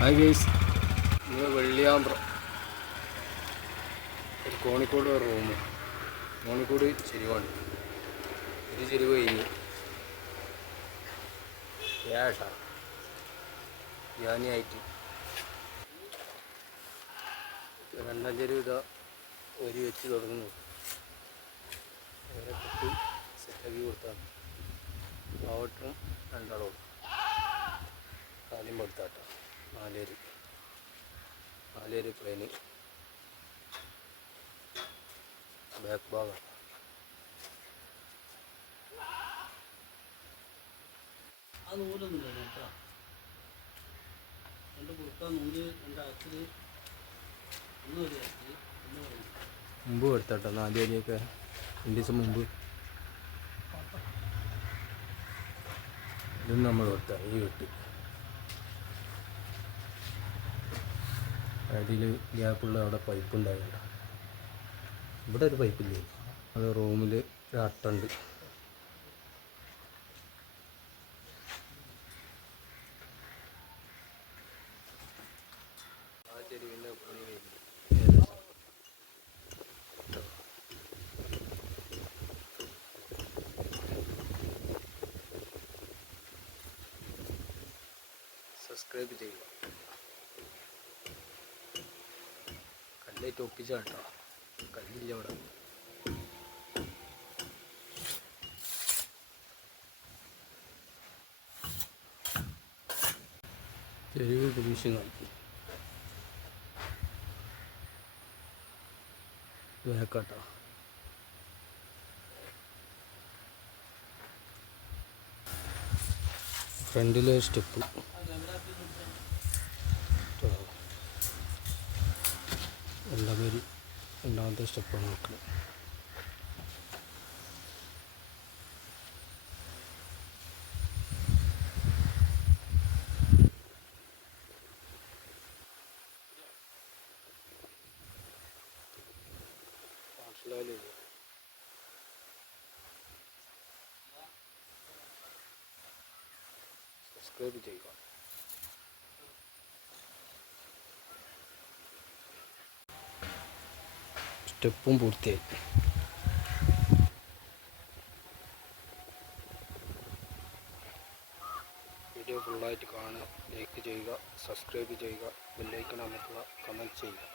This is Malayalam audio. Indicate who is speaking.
Speaker 1: ഹായ് ഗേസ് ഇന്ന് വെള്ളിയാമ്പ്രം. ഒരു കോണിക്കോട് ഒരു റൂം. കോണിക്കോട് ചെരുവാണ്. ഒരു ചെരുവ് കഴിഞ്ഞ്. ഏട്ടാ യാനിയായിട്ട്. രണ്ടാം ചെരുവ് ഇതാ ഒരു വെച്ച് തുടങ്ങുന്നു. അവരെ കുട്ടി സെറ്റാക്കി കൊടുത്താണ് ആവട്ടും രണ്ടാളും ആദ്യം കൊടുത്താട്ടോ നാലേര് പാലേരി പ്ലെയിന് ബാക്ക് ഭാഗം.
Speaker 2: ആ നൂലൊന്നുമില്ല കേട്ടോ. രണ്ട് കുറുക്ക നൂൽ രണ്ട് അച്ചിൽ ഒന്ന് ഒരു അച്ചിൽ ഒന്ന്
Speaker 1: മുമ്പ് കൊടുത്താട്ടോ നാലേരിയൊക്കെ രണ്ട് ദിവസം മുമ്പ്. ഇതും നമ്മൾ കൊടുത്ത ഈ വെട്ട് അടിയിൽ ഗ്യാപ്പുള്ള അവിടെ പൈപ്പ് ഉണ്ടായിരുന്നു ഇവിടെ ഒരു പൈപ്പില്ലേ അത് റൂമിൽ അട്ടുണ്ട്. സബ്സ്ക്രൈബ് ചെയ്യുക കല്ലേറ്റ് ഒപ്പിച്ച കേട്ടോ കല്ലില്ല ഇവിടെ. തെരുവ് ഫിനിഷിങ് ആക്കി വേക്കാട്ടോ. ഫ്രണ്ടിലെ സ്റ്റെപ്പ്. പേര് രണ്ടാമത്തെ സ്റ്റെപ്പാണ് നോക്കുന്നത് മനസ്സിലായില്ലേ സബ്സ്ക്രൈബ് ചെയ്യുക സ്റ്റെപ്പും പൂർത്തിയായി. വീഡിയോ ഫുള്ളായിട്ട് കാണുക ലൈക്ക് ചെയ്യുക സബ്സ്ക്രൈബ് ചെയ്യുക ബെല്ലൈക്കൺ അമർത്തുക കമന്റ് ചെയ്യുക.